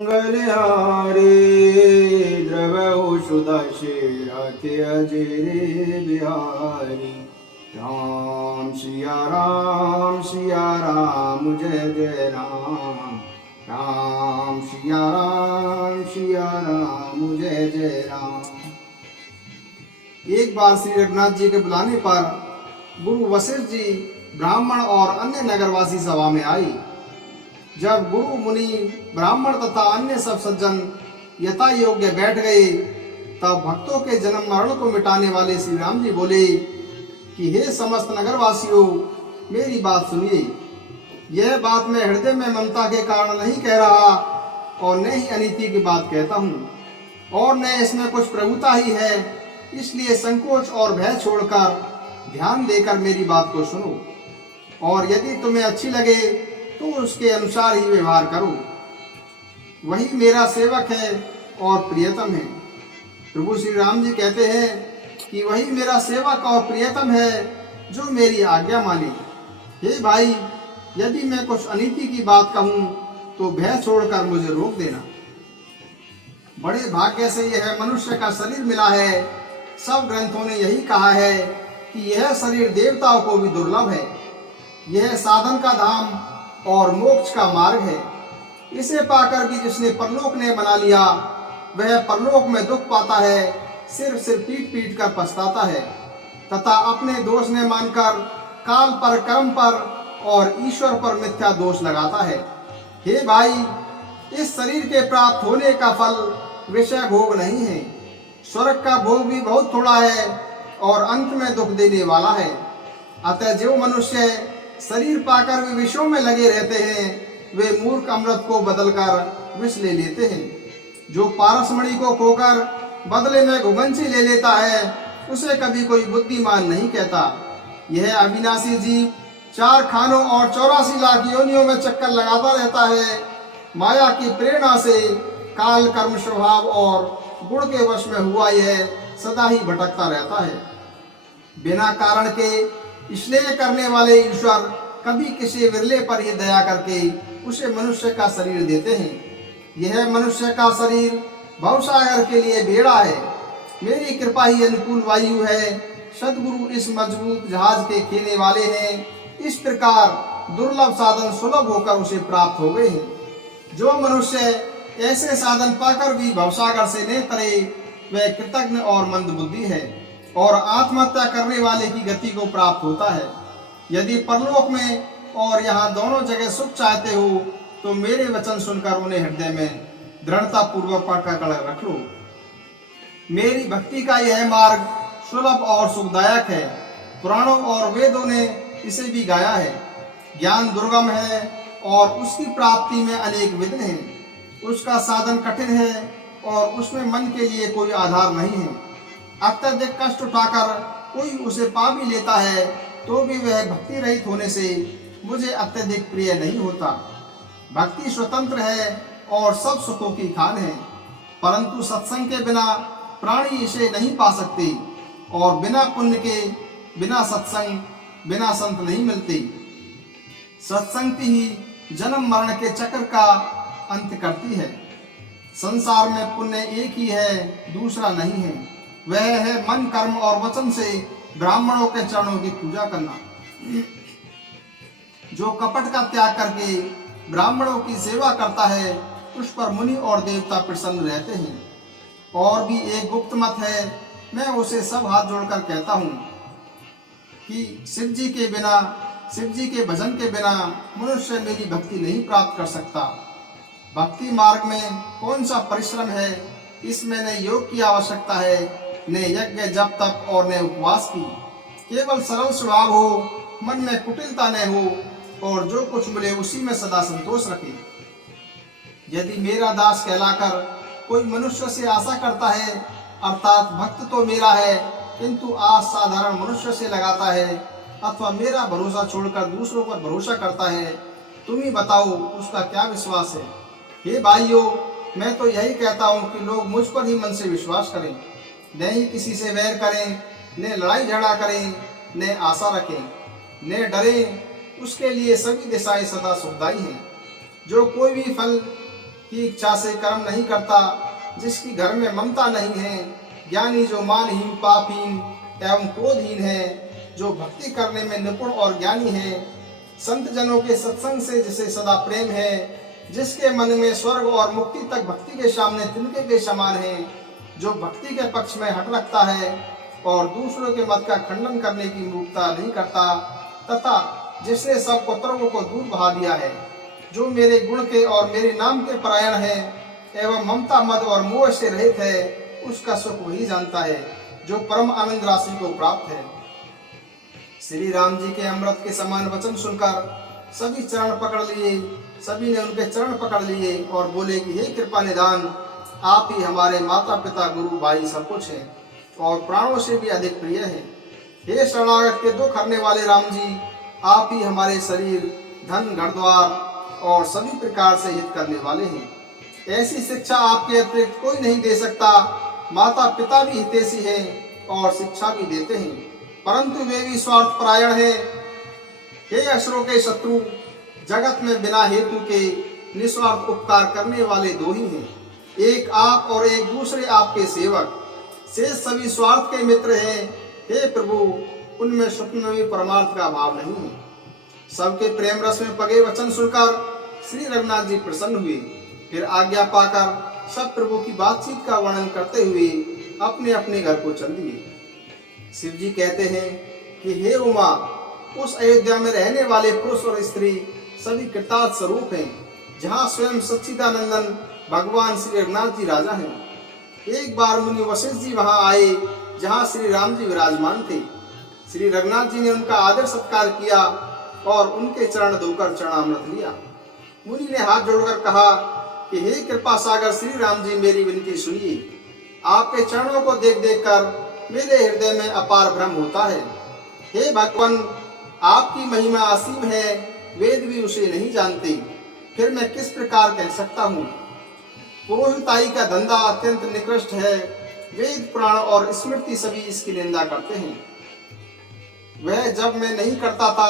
मंगलहारी द्रवहु सुदशरथ अजय बिहारी। राम सिया राम जय जय राम। राम सिया राम जय जय राम। एक बार श्री रघुनाथ जी के बुलाने पर गुरु वशिष्ठ जी ब्राह्मण और अन्य नगरवासी सभा में आई। जब गुरु मुनि ब्राह्मण तथा अन्य सब सज्जन यथा योग्य बैठ गए, तब भक्तों के जन्म मरण को मिटाने वाले श्री राम जी बोले कि हे समस्त नगरवासियों, मेरी बात सुनिए। यह बात मैं हृदय में ममता के कारण नहीं कह रहा और न ही अनीति की बात कहता हूँ, और न इसमें कुछ प्रभुता ही है। इसलिए संकोच और भय छोड़कर ध्यान देकर मेरी बात को सुनो, और यदि तुम्हें अच्छी लगे तो उसके अनुसार ही व्यवहार करो। वही मेरा सेवक है और प्रियतम है। प्रभु श्री राम जी कहते हैं कि वही मेरा सेवक और प्रियतम है जो मेरी आज्ञा माने। हे भाई, यदि मैं कुछ अनीति की बात कहूँ तो भय छोड़कर मुझे रोक देना। बड़े भाग्य से यह मनुष्य का शरीर मिला है। सब ग्रंथों ने यही कहा है कि यह शरीर देवताओं को भी दुर्लभ है। यह साधन का धाम और मोक्ष का मार्ग है। इसे पाकर भी जिसने परलोक ने बना लिया, वह परलोक में दुख पाता है, सिर सिर पीट पीट कर पछताता है, तथा अपने दोष ने मानकर काल पर, कर्म पर और ईश्वर पर मिथ्या दोष लगाता है। हे भाई, इस शरीर के प्राप्त होने का फल विषय भोग नहीं है। स्वर्ग का भोग भी बहुत थोड़ा है और अंत में दुख देने वाला है। अतः जो मनुष्य शरीर पाकर भी विषयों में लगे रहते हैं, वे मूर्ख अमृत को बदलकर विष ले लेते हैं। जो पारसमणि को खोकर बदले में घुघंची ले लेता है, उसे कभी कोई बुद्धिमान नहीं कहता। यह अविनाशी जीव 4 खानों और 84 लाख योनियों में चक्कर लगाता रहता है। माया की प्रेरणा से काल, कर्म, स्वभाव और गुण के वश में हुआ यह सदा ही भटकता रहता है। बिना कारण के स्नेह करने वाले ईश्वर कभी किसी विरले पर ही दया करके उसे मनुष्य का शरीर देते हैं। यह मनुष्य का शरीर भवसागर के लिए बेड़ा है। मेरी कृपा ही अनुकूल वायु है। सद्गुरु इस मजबूत जहाज के खेने वाले हैं। इस प्रकार दुर्लभ साधन सुलभ होकर उसे प्राप्त हो गए हैं। जो मनुष्य ऐसे साधन पाकर भी भवसागर से न तरे, वह कृतज्ञ और मंद बुद्धि है और आत्महत्या करने वाले की गति को प्राप्त होता है। यदि परलोक में और यहाँ दोनों जगह सुख चाहते हो तो मेरे वचन सुनकर उन्हें हृदय में दृढ़ता पूर्वक पकड़ रख लो। मेरी भक्ति का यह मार्ग सुलभ और सुखदायक है। पुराणों और वेदों ने इसे भी गाया है। ज्ञान दुर्गम है और उसकी प्राप्ति में अनेक विघ्न हैं। उसका साधन कठिन है और उसमें मन के लिए कोई आधार नहीं है। अत्यधिक कष्ट उठाकर कोई उसे पा भी लेता है तो भी वह भक्ति रहित होने से मुझे अत्यधिक प्रिय नहीं होता। भक्ति स्वतंत्र है और सब सुखों की खान है, परंतु सत्संग के बिना प्राणी इसे नहीं पा सकते, और बिना पुण्य के, बिना सत्संग, बिना संत नहीं मिलते। सत्संग ही जन्म मरण के चक्र का अंत करती है। संसार में पुण्य एक ही है, दूसरा नहीं है। वह है मन, कर्म और वचन से ब्राह्मणों के चरणों की पूजा करना। जो कपट का त्याग करके ब्राह्मणों की सेवा करता है, उस पर मुनि और देवता प्रसन्न रहते हैं। और भी एक गुप्त मत है, मैं उसे सब हाथ जोड़कर कहता हूँ कि शिव जी के बिना, शिव जी के भजन के बिना मनुष्य मेरी भक्ति नहीं प्राप्त कर सकता। भक्ति मार्ग में कौन सा परिश्रम है? इसमें न योग की आवश्यकता है, न यज्ञ, जप, तप और न उपवास की। केवल सरल स्वभाव हो, मन में कुटिलता न हो, और जो कुछ मिले उसी में सदा संतोष रखे। यदि मेरा दास कहलाकर कोई मनुष्य से आशा करता है, अर्थात भक्त तो मेरा है किंतु आस साधारण मनुष्य से लगाता है, अथवा मेरा भरोसा छोड़कर दूसरों पर भरोसा करता है, तुम ही बताओ उसका क्या विश्वास है। हे भाइयों, मैं तो यही कहता हूँ कि लोग मुझ पर ही मन से विश्वास करें, न ही किसी से वैर करें, न लड़ाई झगड़ा करें, न आशा रखें, न डरें। उसके लिए सभी दिशाएं सदा सुखदायी हैं। जो कोई भी फल की इच्छा से कर्म नहीं करता, जिसकी घर में ममता नहीं है, ज्ञानी जो मानहीन, पापहीन एवं क्रोधहीन है, जो भक्ति करने में निपुण और ज्ञानी है, संत जनों के सत्संग से जिसे सदा प्रेम है, जिसके मन में स्वर्ग और मुक्ति तक भक्ति के सामने तिनके के समान है, जो भक्ति के पक्ष में हट रखता है और दूसरों के मत का खंडन करने की मूर्खता नहीं करता, तथा जिसने सब कुतर्कों को दूर बहा दिया है, जो मेरे गुण के और मेरे नाम के परायण है एवं ममता मद और मोह से रहित है, उसका सुख वही जानता है जो परम आनंद राशि को प्राप्त है। श्री राम जी के अमृत के समान वचन सुनकर सभी चरण पकड़ लिए, सभी ने उनके चरण पकड़ लिए और बोले कि हे कृपा निधान, आप ही हमारे माता पिता गुरु भाई सब कुछ हैं और प्राणों से भी अधिक प्रिय हैं। हे शरणागत के दुख हरने वाले राम जी, आप ही हमारे शरीर, धन, घर द्वार और सभी प्रकार से हित करने वाले हैं। ऐसी शिक्षा आपके अतिरिक्त कोई नहीं दे सकता। माता पिता भी हितैषी हैं और शिक्षा भी देते हैं, परंतु वे भी स्वार्थ परायण हैं। हे असुरों के शत्रु, जगत में बिना हेतु के निस्वार्थ उपकार करने वाले दो ही हैं, एक आप और एक दूसरे आपके सेवक। शेष सभी स्वार्थ के मित्र हैं। हे प्रभु, उनमें स्वप्न में भी परमार्थ का भाव नहीं है। सबके प्रेम रस में पगे वचन सुनकर श्री रघुनाथ जी प्रसन्न हुए। फिर आज्ञा पाकर सब प्रभु की बातचीत का वर्णन करते हुए अपने अपने घर को चल दिए। शिव जी कहते हैं कि हे उमा, उस अयोध्या में रहने वाले पुरुष और स्त्री सभी कृतार्थ स्वरूप हैं, जहाँ स्वयं सच्चिदानंदन भगवान श्री रघुनाथ जी राजा हैं। एक बार मुनि वशिष्ठ जी वहां आए, जहाँ श्री राम जी विराजमान थे। श्री रघुनाथ जी ने उनका आदर सत्कार किया और उनके चरण धोकर चरणामृत लिया। मुनि ने हाथ जोड़कर कहा कि हे कृपा सागर श्री राम जी, मेरी विनती सुनिए। आपके चरणों को देख देख कर मेरे हृदय में अपार भ्रम होता है। हे भगवान, आपकी महिमा असीम है, वेद भी उसे नहीं जानते, फिर मैं किस प्रकार कह सकता हूँ। पुरोहिताई का धंधा अत्यंत निकृष्ट है, वेद पुराण और स्मृति सभी इसकी निंदा करते हैं। वह जब मैं नहीं करता था,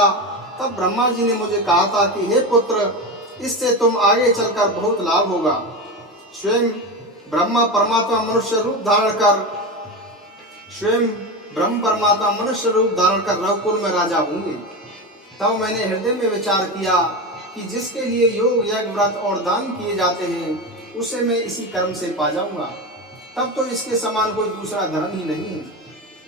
तब ब्रह्मा जी ने मुझे कहा था कि हे पुत्र, इससे तुम आगे चलकर बहुत लाभ होगा। स्वयं ब्रह्मा परमात्मा मनुष्य रूप धारण कर रघुकुल में राजा होंगे। तब मैंने हृदय में विचार किया कि जिसके लिए योग, यज्ञ, व्रत और दान किए जाते हैं, उसे मैं इसी कर्म से पा जाऊंगा। तब तो इसके समान कोई दूसरा धर्म ही नहीं है।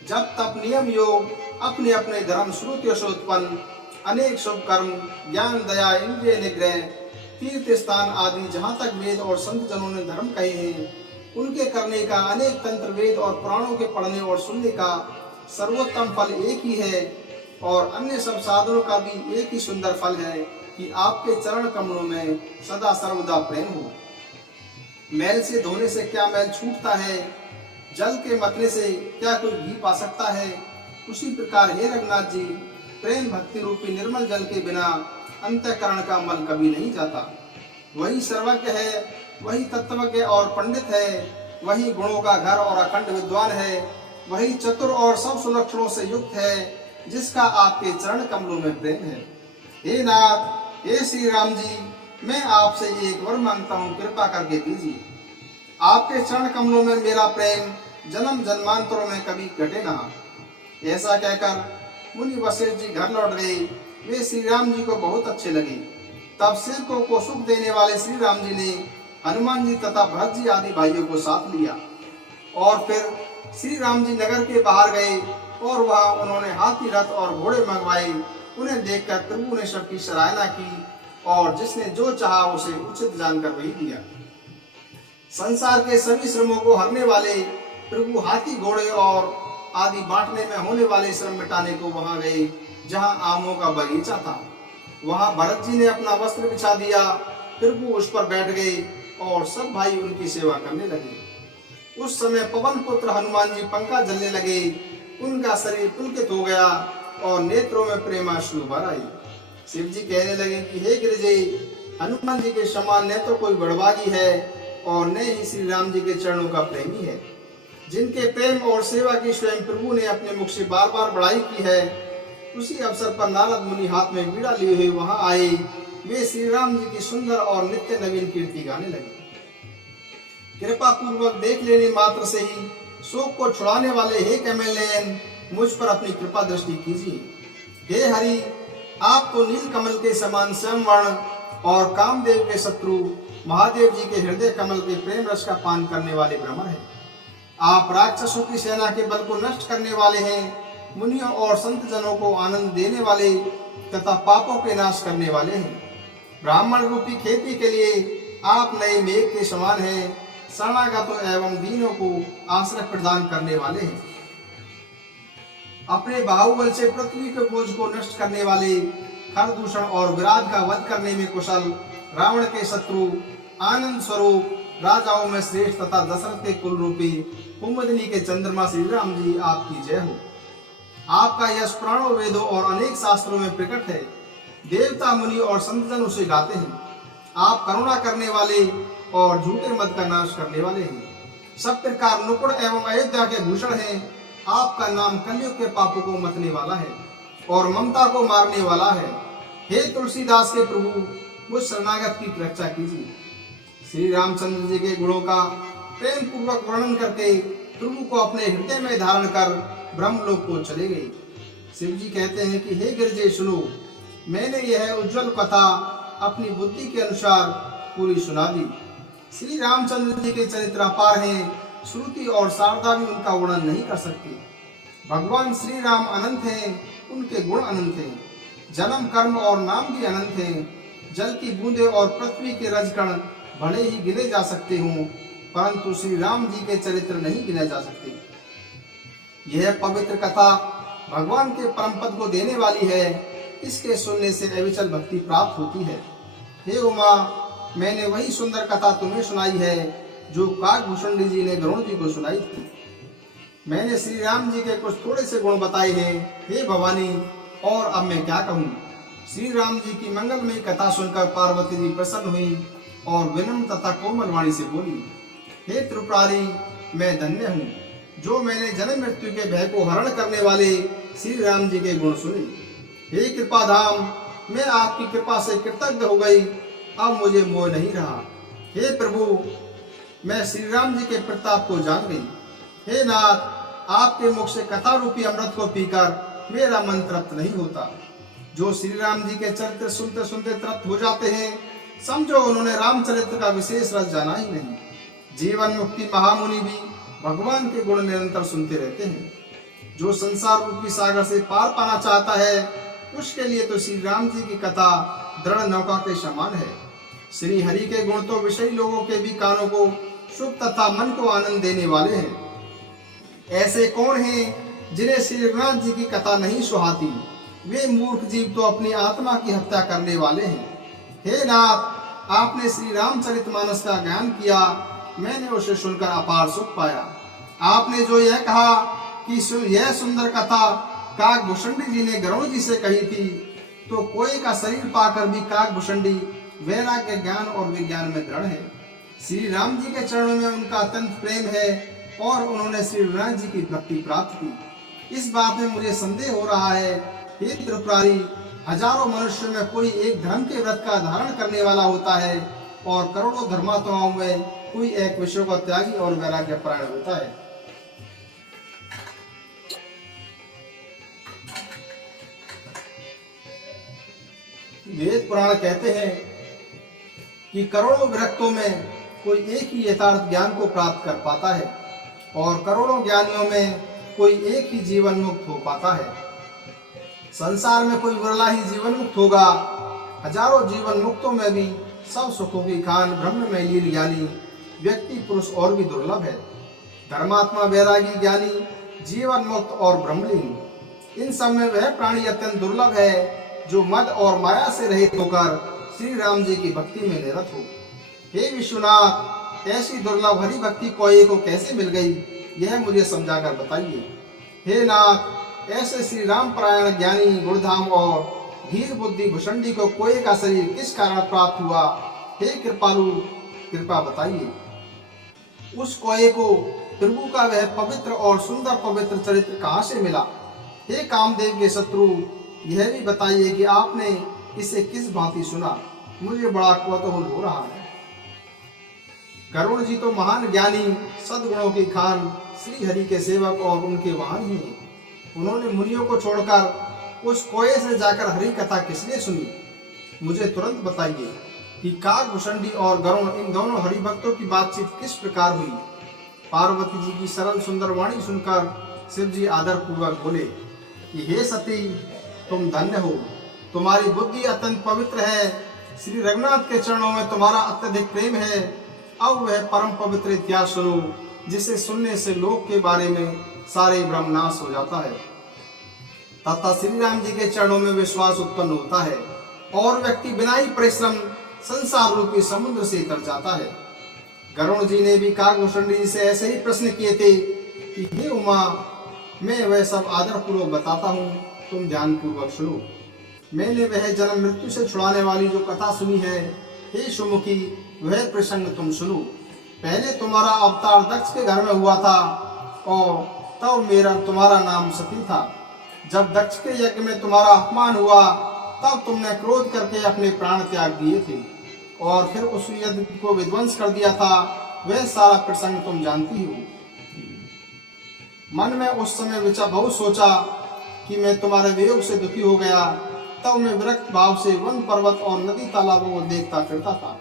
जब तप, नियम, योग, अपने अपने धर्म, श्रुतियों से उत्पन्न अनेक शुभ कर्म, ज्ञान, दया, इंद्रिय निग्रह, तीर्थ स्थान आदि जहाँ तक वेद और संत जनों ने धर्म कहे हैं, उनके करने का अनेक तंत्र, वेद और पुराणों के पढ़ने और सुनने का सर्वोत्तम फल एक ही है और अन्य सब साधनों का भी एक ही सुंदर फल है कि आपके चरण कमलों में सदा सर्वदा प्रेम हो। मैल से धोने से क्या मैल छूटता है, जल के मतने से क्या कोई घी पा सकता है, उसी प्रकार हे रघुनाथ जी, प्रेम भक्ति रूपी निर्मल जल के बिना अंतःकरण का मल कभी नहीं जाता। वही सर्वज्ञ है, वही तत्वज्ञ और पंडित है, वही गुणों का घर और अखंड विद्वान है, वही चतुर और सब सुलक्षणों से युक्त है, जिसका आपके चरण कमलों में प्रेम है। हे नाथ, हे श्री राम जी, मैं आपसे एक वर मांगता हूँ, कृपा करके दीजिए। आपके चरण कमलों में मेरा प्रेम जन्म जन्मांतरों में कभी घटे ना। ऐसा कहकर मुनि वशिष्ठ जी घर लौट गए। वे श्री राम जी को बहुत अच्छे लगे। तब सेवकों को सुख देने वाले श्री राम जी ने हनुमान जी तथा भरत जी आदि भाइयों को साथ लिया और फिर श्री राम जी नगर के बाहर गए और वहां उन्होंने हाथी, रथ और घोड़े मंगवाए। उन्हें देखकर प्रभु ने सबकी सराहना की और जिसने जो चाहा उसे उचित जानकर वही दिया। संसार के सभी श्रमों को हरने वाले प्रभु हाथी, घोड़े और आदि बांटने में होने वाले श्रम मिटाने को वहां गए जहां आमों का बगीचा था। वहां भरत जी ने अपना वस्त्र बिछा दिया। प्रभु उस पर बैठ गए और सब भाई उनकी सेवा करने लगे। उस समय पवन पुत्र हनुमान जी पंखा जलने लगे। उनका शरीर पुलकित हो गया और नेत्रों में प्रेमाश्रु भर आई। शिव जी कहने लगे कि हे गिरिजे, हनुमान जी के समान न तो कोई बड़भागी है और न ही श्री राम जी के चरणों का प्रेमी है। जिनके प्रेम और सेवा की स्वयं प्रभु ने अपने मुख से बार बार बड़ाई की है, उसी अवसर पर नारद मुनि हाथ में बीड़ा लिए हुए वहां आए। वे श्री राम जी की सुंदर और नित्य नवीन कीर्ति गाने लगे। कृपा पूर्वक देख लेने मात्र से ही शोक को छुड़ाने वाले हे कैमलियन, मुझ पर अपनी कृपा दृष्टि कीजिए। हे हरि, आप तो नील कमल के समान स्वयंवर्ण और कामदेव के शत्रु महादेव जी के हृदय कमल के प्रेम रस का पान करने वाले भ्रमर हैं। आप राक्षसों की सेना के बल को नष्ट करने वाले हैं, मुनियों और संत जनों को आनंद देने वाले तथा पापों के नाश करने वाले हैं। ब्राह्मण रूपी खेती के लिए आप नए मेघ के समान हैं, शरणागतों एवं दीनों को आश्रय प्रदान करने वाले हैं। अपने बाहुबल से पृथ्वी के बोझ को नष्ट करने वाले, खरदूषण और विराट का वध करने में कुशल, रावण के शत्रु, आनंद स्वरूप, राजाओं में श्रेष्ठ तथा दशरथ के कुल रूपी कुमुदिनी के चंद्रमा श्री राम जी, आपकी जय हो। आपका यश पुराणों, वेदों और अनेक शास्त्रों में प्रकट है। देवता, मुनि और संतजन उसे गाते हैं। आप करुणा करने वाले और झूठे मत का नाश करने वाले हैं। सब प्रकार नुकुड़ एवं अयोध्या के भूषण हैं। आपका नाम कलयुग के पापों को मतने वाला है और ममता को मारने वाला है। हे तुलसीदास के प्रभु, मुझ शरणागत की रक्षा कीजिए। श्री रामचंद्र जी के गुणों का प्रेम पूर्वक वर्णन करके प्रभु को अपने हृदय में धारण कर ब्रह्मलोक को चले गए। शिव जी कहते हैं कि हे गिरजे सुनो, मैंने यह उज्जवल कथा अपनी बुद्धि के अनुसार पूरी सुना दी। श्री रामचंद्र जी के चरित्र अपार हैं, श्रुति और शारदा भी उनका वर्णन नहीं कर सकती। भगवान श्री राम अनंत हैं, उनके गुण अनंत हैं। जन्म, कर्म और नाम भी अनंत हैं। जल की बूंदे और पृथ्वी के रजकण भले ही गिने जा सकते हों, परंतु श्री राम जी के चरित्र नहीं गिने जा सकते। यह पवित्र कथा भगवान के परम पद को देने वाली है। इसके सुनने से अविचल भक्ति प्राप्त होती है। हे उमा, मैंने वही सुंदर कथा तुम्हें सुनाई है जो काकभूषण जी ने गरुड़ जी को सुनाई थी। मैंने श्री राम जी के कुछ थोड़े से गुण बताए हैं। हे भवानी, और अब मैं क्या कहूँ। श्री राम जी की मंगलमयी कथा सुनकर पार्वती जी प्रसन्न हुई और विनम्र तथा कोमल वाणी से बोली, हे त्रिपुरारी, मैं धन्य हूँ जो मैंने जन्म मृत्यु के भय को हरण करने वाले श्री राम जी के गुण सुने। हे कृपाधाम, मैं आपकी कृपा से कृतज्ञ हो गई, अब मुझे मोह नहीं रहा। हे प्रभु, मैं श्री राम जी के प्रताप को जान गई। हे नाथ, आपके मुख से कथा रूपी अमृत को पीकर मेरा मन तृप्त नहीं होता। जो श्री राम जी के चरित्र सुनते सुनते तृप्त हो जाते हैं, समझो उन्होंने रामचरित्र का विशेष रस जाना ही नहीं। जीवन मुक्ति महामुनि भी भगवान के गुण निरंतर सुनते रहते हैं। जो संसार रूपी सागर से पार पाना चाहता है, उसके लिए तो श्री राम जी की कथा दृढ़ नौका के समान है। श्री हरि के गुण तो विषयी लोगों के भी कानों को सुख तथा मन को आनंद देने वाले हैं। ऐसे कौन हैं जिन्हें श्री रघुनाथ जी की कथा नहीं सुहाती। वे मूर्ख जीव तो अपनी आत्मा की हत्या करने वाले हैं। हे नाथ, आपने श्री रामचरितमानस का ज्ञान किया, मैंने उसे सुनकर अपार सुख पाया। आपने जो यह कहा कि यह सुंदर कथा काकभूषणी जी ने गरुड़ जी से कही थी, तो कोई का शरीर पाकर भी काकभूषणी वैराग्य, ज्ञान और विज्ञान में दृढ़ है। श्री राम जी के चरणों में उनका अत्यंत प्रेम है और उन्होंने श्री रघुनाथ जी की भक्ति प्राप्त की। इस बात में मुझे संदेह हो रहा है। हे त्रिपुरारी, हजारों मनुष्यों में कोई एक धर्म के व्रत का धारण करने वाला होता है और करोड़ों धर्मात्माओं में कोई एक विषय का त्यागी और वैराग्य परायण होता है। वेद पुराण कहते हैं कि करोड़ों विरक्तों में कोई एक ही यथार्थ ज्ञान को प्राप्त कर पाता है और करोड़ों ज्ञानियों में कोई एक ही जीवन मुक्त हो पाता है। संसार में कोई विरला ही जीवन मुक्त होगा। हजारों जीवन मुक्तों में भी सब सुखों की खान ब्रह्म में लीन ज्ञानी व्यक्ति पुरुष और भी दुर्लभ है। धर्मात्मा, वैरागी, ज्ञानी, जीवन मुक्त और ब्रह्मलीन, इन सब में वह प्राणी अत्यंत दुर्लभ है जो मद और माया से रहित होकर श्री राम जी की भक्ति में निरत हो। हे विश्वनाथ, ऐसी दुर्लभ हरि भक्ति कोई को कैसे मिल गई, यह मुझे समझाकर बताइए। हे नाथ, ऐसे श्री राम परायण ज्ञानी, गुणधाम और धीर बुद्धि भूषणी को कोई का शरीर किस कारण प्राप्त हुआ? हे कृपालु, कृपा बताइए। उस कोये को प्रभु का वह पवित्र और सुंदर पवित्र चरित्र कहाँ से मिला? हे कामदेव के शत्रु, यह भी बताइए कि आपने इसे किस भांति सुना। मुझे बड़ा कौतूहल हो रहा है। गरुड़ जी तो महान ज्ञानी, सद्गुणों की खान, श्री हरि के सेवक और उनके वाहन ही हैं। उन्होंने मुनियों को छोड़कर उस कोए से जाकर हरि कथा किसने सुनी? मुझे तुरंत बताइए कि काकभूषणी और गरुड़ इन दोनों हरि भक्तों की बातचीत किस प्रकार हुई। पार्वती जी की सरल सुंदर वाणी सुनकर शिव जी आदर पूर्वक बोले कि हे सती, तुम धन्य हो, तुम्हारी बुद्धि अत्यंत पवित्र है। श्री रघुनाथ के चरणों में तुम्हारा अत्यधिक प्रेम है। अब वह परम पवित्र इतिहास सुनो, जिसे सुनने से लोक के बारे में सारे भ्रम नाश हो जाता है तथा श्री राम जी के चरणों में विश्वास उत्पन्न होता है और व्यक्ति बिना ही परिश्रम संसार रूपी समुद्र से तर जाता है। गरुड़ जी ने भी काकभूषणी जी से ऐसे ही प्रश्न किए थे कि हे उमा, मैं वह सब आदर पूर्वक बताता हूँ, तुम ध्यान पूर्वक सुनो। मैंने वह जन्म मृत्यु से छुड़ाने वाली जो कथा सुनी है, हे सुमुखी, वह प्रसंग तुम सुनो। पहले तुम्हारा अवतार दक्ष के घर में हुआ था और तब तुम्हारा नाम सती था। जब दक्ष के यज्ञ में तुम्हारा अपमान हुआ, तब तुमने क्रोध करके अपने प्राण त्याग दिए थे और फिर उस यज्ञ को विध्वंस कर दिया था। वह सारा प्रसंग तुम जानती हो। मन में उस समय बहुत सोचा कि मैं तुम्हारे वियोग से दुखी हो गया। तब मैं विरक्त भाव से वन पर्वत और नदी तालाबों को देखता फिरता था।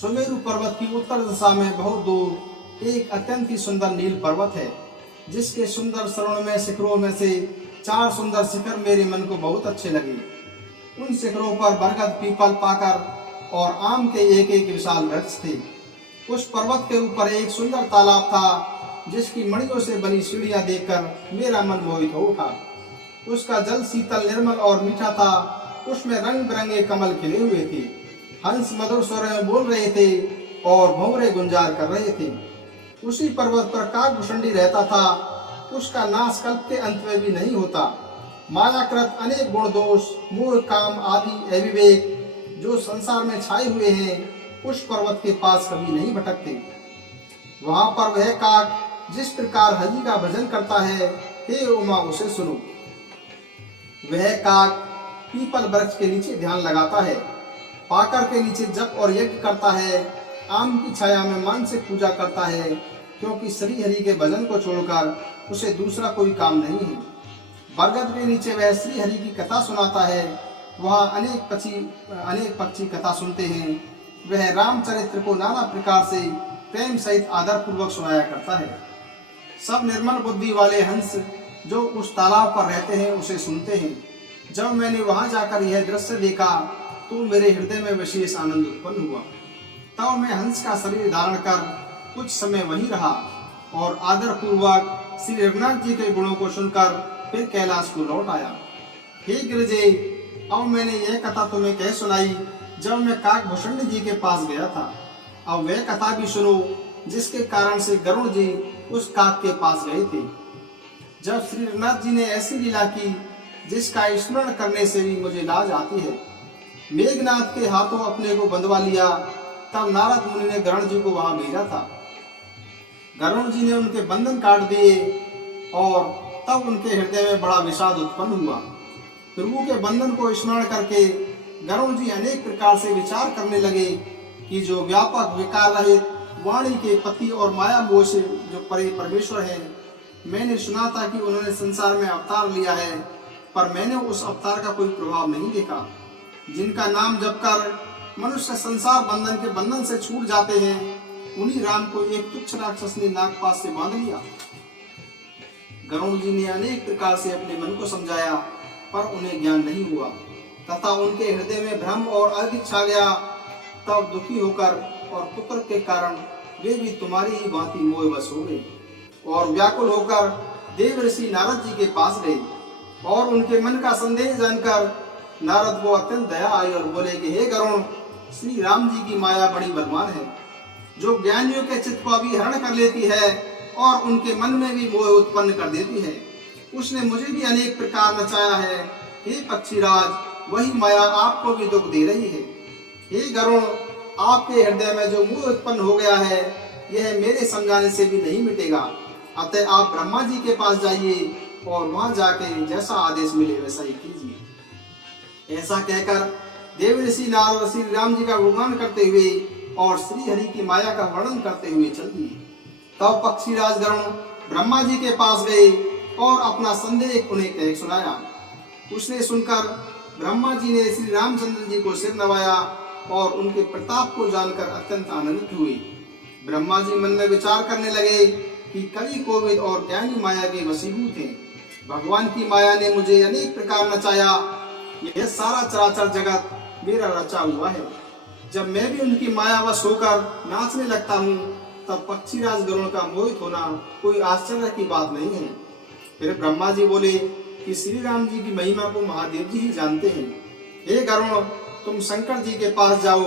सुमेरु पर्वत की उत्तर दिशा में बहुत दूर एक अत्यंत ही सुंदर नील पर्वत है, जिसके सुंदर स्वर्णमय शिखरों में से 4 सुंदर शिखर मेरे मन को बहुत अच्छे लगे। उन शिखरों पर बरगद, पीपल, पाकर और आम के एक एक विशाल वृक्ष थे। उस पर्वत के ऊपर एक सुंदर तालाब था, जिसकी मणियों से बनी सीढ़ियां देखकर मेरा मन मोहित हो उठा। उसका जल शीतल, निर्मल और मीठा था। उसमें रंग बिरंगे कमल खिले हुए थे। हंस मधुर स्वर में बोल रहे थे और भंवरे गुंजार कर रहे थे। उसी पर्वत पर काकभूषणी रहता था। उसका नाश कल्प के अंत में भी नहीं होता। मायाकृत अनेक गुण दोष, मोह, काम आदि अविवेक जो संसार में छाए हुए हैं, उस पर्वत के पास कभी नहीं भटकते। वहां पर वह काक जिस प्रकार हरि का भजन करता है, हे उमा, उसे सुनो। वह काक पीपल वृक्ष के नीचे ध्यान लगाता है, पाकर के नीचे जप और यज्ञ करता है, आम की छाया में मानसिक पूजा करता है, क्योंकि श्री हरि के भजन को छोड़कर उसे दूसरा कोई काम नहीं है। बरगद के नीचे वह श्री हरि की कथा सुनाता है। वहाँ अनेक पक्षी कथा सुनते हैं। वह रामचरित्र को नाना प्रकार से प्रेम सहित आदर पूर्वक सुनाया करता है। सब निर्मल बुद्धि वाले हंस जो उस तालाब पर रहते हैं उसे सुनते हैं। जब मैंने वहां जाकर यह दृश्य देखा तो मेरे हृदय में विशेष आनंद उत्पन्न हुआ। तब मैं हंस का शरीर धारण कर कुछ समय वहीं रहा और आदर पूर्वक श्री रघुनाथ जी के गुणों को सुनकर फिर कैलाश को लौट आया। हे गिरिजे, अब मैंने यह कथा तुम्हें कह सुनाई जब मैं काकभूषणी जी के पास गया था। अब वह कथा भी सुनो जिसके कारण से गरुड़ जी उस काक के पास गए थे। जब श्री रघुनाथ जी ने ऐसी लीला की जिसका स्मरण करने से भी मुझे लाज आती है। मेघनाथ के हाथों अपने को बंधवा लिया, तब नारद मुनि ने गरुड़ जी को वहां भेजा था। गरुड़ जी ने उनके बंधन काट दिए और तब उनके हृदय में बड़ा विषाद उत्पन्न हुआ। प्रभु के बंधन को स्मरण करके गरुड़ जी अनेक प्रकार से विचार करने लगे कि जो व्यापक विकार रहित वाणी के पति और माया मोह से जो परे परमेश्वर है, मैंने सुना था कि उन्होंने संसार में अवतार लिया है, पर मैंने उस अवतार का कोई प्रभाव नहीं देखा। जिनका नाम जप कर मनुष्य संसार बंधन के बंधन से छूट जाते हैं, उन्हीं राम को एक तुच्छ राक्षस ने नागपाश से बांध लिया। गरुड़ जी ने अनेक प्रकार से अपने मन को समझाया, पर उन्हें ज्ञान नहीं हुआ तथा उनके हृदय में भ्रम और अधिक छा गया। तब दुखी होकर और पुत्र के कारण वे भी तुम्हारी ही भांति मोहवश हो गए और व्याकुल होकर देव ऋषि नारद जी के पास गए और उनके मन का संदेह जानकर नारद को अत्यंत दया आई और बोले कि हे गरुड़, श्री राम जी की माया बड़ी बलवान है, जो ज्ञानियों के चित्त को भी हरण कर लेती है और उनके मन में भी मोह उत्पन्न कर देती है। उसने मुझे भी अनेक प्रकार नचाया है। हे पक्षीराज, वही माया आपको भी दुख दे रही है। हे गरुड़, आपके हृदय में जो मोह उत्पन्न हो गया है, यह मेरे समझाने से भी नहीं मिटेगा। अतः आप ब्रह्मा जी के पास जाइए और वहां जाके जैसा आदेश मिले वैसा ही कीजिए। ऐसा कहकर देव ऋषि नारद श्री राम जी का गुणगान करते हुए और श्री हरि की माया का वर्णन करते हुए चल दिए। तब पक्षीराज गरुण ब्रह्मा जी के पास गए और अपना संदेह उन्हें कह सुनाया। उसने सुनकर ब्रह्मा जी ने श्री रामचंद्र जी को सिर नवाया और उनके प्रताप को जानकर अत्यंत आनंदित हुए। ब्रह्मा जी मन में विचार करने लगे कि कवि कोविद और ज्ञानी माया के वशीभूत हैं। भगवान की माया ने मुझे अनेक प्रकार नचाया। यह सारा चराचर जगत मेरा रचा हुआ है। जब मैं भी उनकी मायावश होकर नाचने लगता हूँ तब पक्षीराज गरुड़ का मोहित होना कोई आश्चर्य की बात नहीं है। फिर ब्रह्मा जी बोले कि श्री राम जी की महिमा को महादेव जी ही जानते हैं। हे गरुड़, तुम शंकर जी के पास जाओ,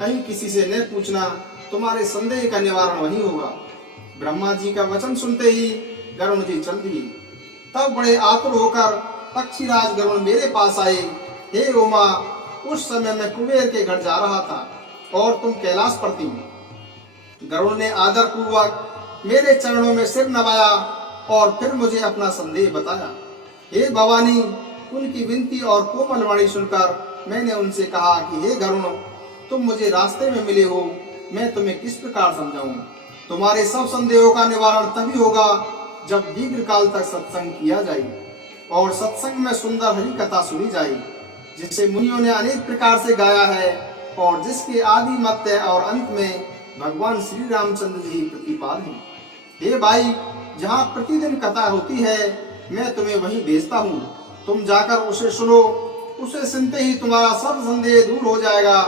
कहीं किसी से न पूछना, तुम्हारे संदेह का निवारण वही होगा। ब्रह्मा जी का वचन सुनते ही गरुड़ जी चल दिए। तब बड़े आतुर होकर पक्षीराज गरुड़ मेरे पास आए। हे उमा, उस समय मैं कुबेर के घर जा रहा था और तुम कैलाश पर थी। गरुड़ ने आदर पूर्वक मेरे चरणों में सिर नवाया और फिर मुझे अपना संदेह बताया। हे भवानी, उनकी विनती और कोमल वाणी सुनकर मैंने उनसे कहा कि हे गरुड़, तुम मुझे रास्ते में मिले हो, मैं तुम्हें किस प्रकार समझाऊं। तुम्हारे सब संदेहों का निवारण तभी होगा जब दीर्घ काल तक सत्संग किया जाए और सत्संग में सुंदर हरि कथा सुनी जाए, जिसे मुनियों ने अनेक प्रकार से गाया है और जिसके आदि मध्य और अंत में भगवान श्री रामचंद्र जी प्रतिपाल हैं। हे भाई, जहाँ प्रतिदिन कथा होती है मैं तुम्हें वहीं भेजता हूँ। तुम जाकर उसे सुनो। उसे सुनते ही तुम्हारा सब संदेह दूर हो जाएगा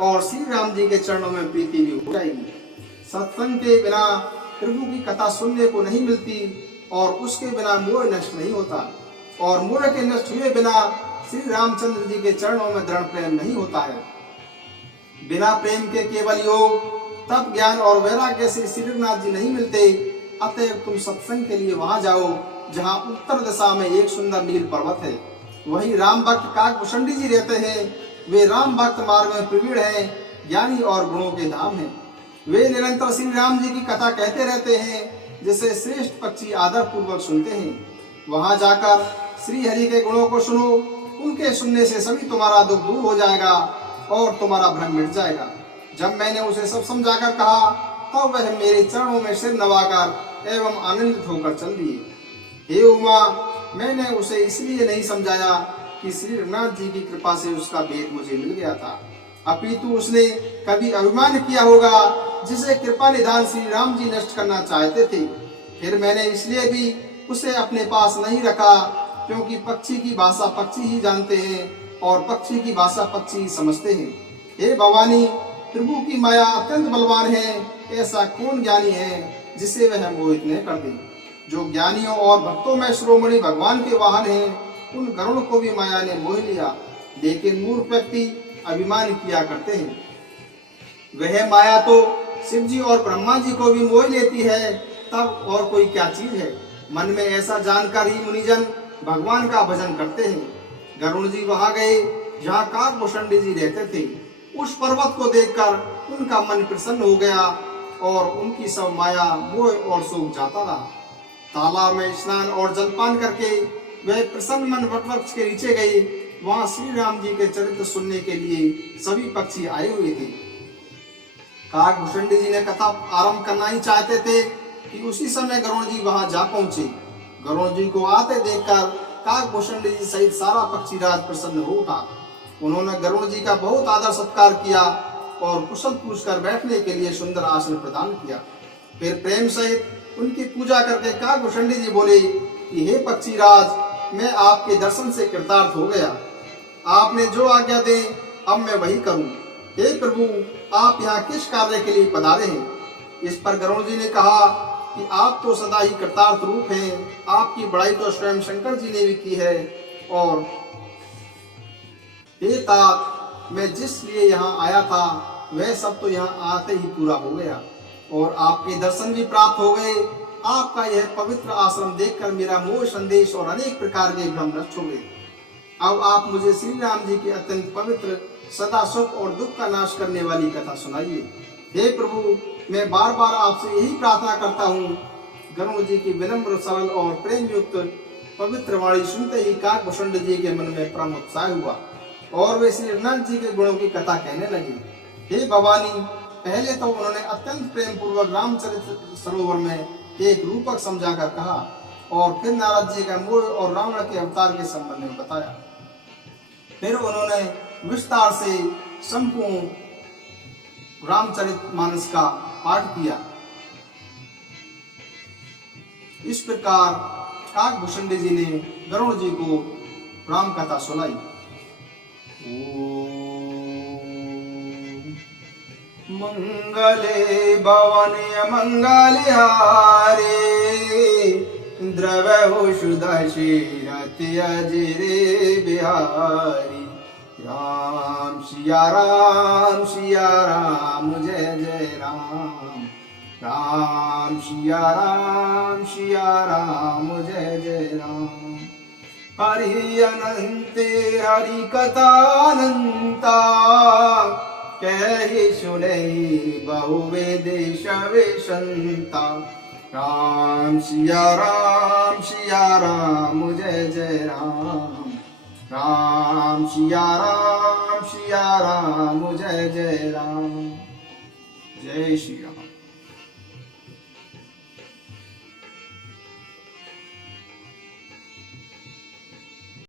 और श्री राम जी के चरणों में प्रीति भी हो जाएगी। सत्संग के बिना प्रभु की कथा सुनने को नहीं मिलती और उसके बिना मोह नष्ट नहीं होता और मोह के नष्ट हुए बिना श्री रामचंद्र जी के चरणों में दृढ़ प्रेम नहीं होता है। बिना प्रेम के केवल योग, तप, ज्ञान और वैराग्य से श्रीनाथ जी नहीं मिलते। अतएव तुम सत्संग के लिए वहां जाओ जहां उत्तर दिशा में एक सुंदर नील पर्वत है। वही राम भक्त काकभूषणी जी रहते हैं। वे राम भक्त मार्ग में प्रवीण हैं, ज्ञानी और गुणों के धाम हैं। वे निरंतर श्री राम जी की कथा कहते रहते हैं, जिसे श्रेष्ठ पक्षी आदर पूर्वक सुनते हैं। वहां जाकर श्री हरि के गुणों को सुनो। उनके सुनने से सभी तुम्हारा दुख दूर हो जाएगा और तुम्हारा भ्रम मिट जाएगा। जब मैंने उसे सब समझाकर कहा तब वह मेरे चरणों में सिर नवाकर एवं आनंदित होकर चल दिए। हे उमा, मैंने उसे इसलिए नहीं समझाया कि श्री रघुनाथ जी की कृपा से उसका भेद मुझे मिल गया था, अपितु उसने कभी अभिमान किया होगा जिसे कृपा निधान श्री राम जी नष्ट करना चाहते थे। फिर मैंने इसलिए भी उसे अपने पास नहीं रखा क्योंकि पक्षी की भाषा पक्षी ही जानते हैं और पक्षी की भाषा पक्षी ही समझते हैं। हे भवानी, प्रभु की माया अत्यंत बलवान है। ऐसा कौन ज्ञानी है जिसे वह मोहित न कर दे। जो ज्ञानियों और भक्तों में श्रोमणी भगवान के वाहन हैं, उन गरुड़ को भी माया ने मोह लिया, लेकिन मूर्ख व्यक्ति अभिमान किया करते हैं। वह माया तो शिव जी और ब्रह्मा जी को भी मोह लेती है, तब और कोई क्या चीज है। मन में ऐसा जानकर ही मुनिजन भगवान का भजन करते हैं। गरुड़ जी वहां गए जहाँ काकभूषणी जी रहते थे। उस पर्वत को देखकर उनका मन प्रसन्न हो गया और उनकी सब माया मोह और शोक जाता रहा। तालाब में स्नान और जलपान करके वह प्रसन्न मन वटवृक्ष के नीचे गए। वहां श्री राम जी के चरित्र सुनने के लिए सभी पक्षी आए हुए थे। काकभूषणी जी ने कथा आरंभ करना ही चाहते थे कि उसी समय गरुड़ जी वहां जा पहुंचे। गरुड़ जी को आते देखकर काकभूषणी जी सहित सारा पक्षीराज प्रसन्न हो उठा। उन्होंने गरुड़ जी का बहुत आदर सत्कार किया और कुशल पूछकर बैठने के लिए सुंदर आसन प्रदान किया। फिर प्रेम सहित उनकी पूजा करके काकभूषणी जी बोले कि हे पक्षीराज, मैं आपके दर्शन से कृतार्थ हो गया। आपने जो आज्ञा दे अब मैं वही करूं। हे प्रभु, आप यहाँ किस कार्य के लिए पधारे हैं? इस पर गरुड़ जी ने कहा कि आप तो सदा ही कृतार्थ रूप हैं। आपकी बड़ाई तो स्वयं शंकर जी ने भी की है और हे तात, मैं जिस लिए यहाँ आया था वह सब तो यहाँ आते ही पूरा हो गया और आपके दर्शन भी प्राप्त हो गए। आपका यह पवित्र आश्रम देखकर मेरा मोह संदेश और अनेक प्रकार के भ्रम नष्ट हो गए। अब आप मुझे श्री राम जी की अत्यंत पवित्र सदा सुख और दुख का नाश करने वाली कथा सुनाइए। हे प्रभु, मैं बार बार आपसे यही प्रार्थना करता हूँ। गरुड़ जी की विनम्र, सरल और प्रेम युक्त पवित्र वाणी सुनते ही काकभूषणी जी के मन में परम उत्साह हुआ और वे श्री रघुनाथ जी के गुणों की कथा कहने लगे। हे भवानी, पहले तो उन्होंने अत्यंत प्रेम पूर्वक रामचरित सरोवर में एक रूपक समझाकर कहा और फिर नारद जी का मूल और रावण के अवतार के संबंध में बताया। फिर उन्होंने विस्तार से संपूर्ण रामचरितमानस का पाठ किया। इस प्रकार काकभूषुंडी जी ने गरुड़ जी को राम कथा सुनाई। मंगले भवने मंगल हारे द्रवहु सुदशीरति अजिरे बिहारी। राम सिया राम जय जय राम। राम सिया राम जय जय राम। हरि अनंते हरि कथानंता कहि सुने बहु वेदेश विसंता। राम सिया राम जय जय राम। राम सिया राम जय जय राम। जय श्री राम।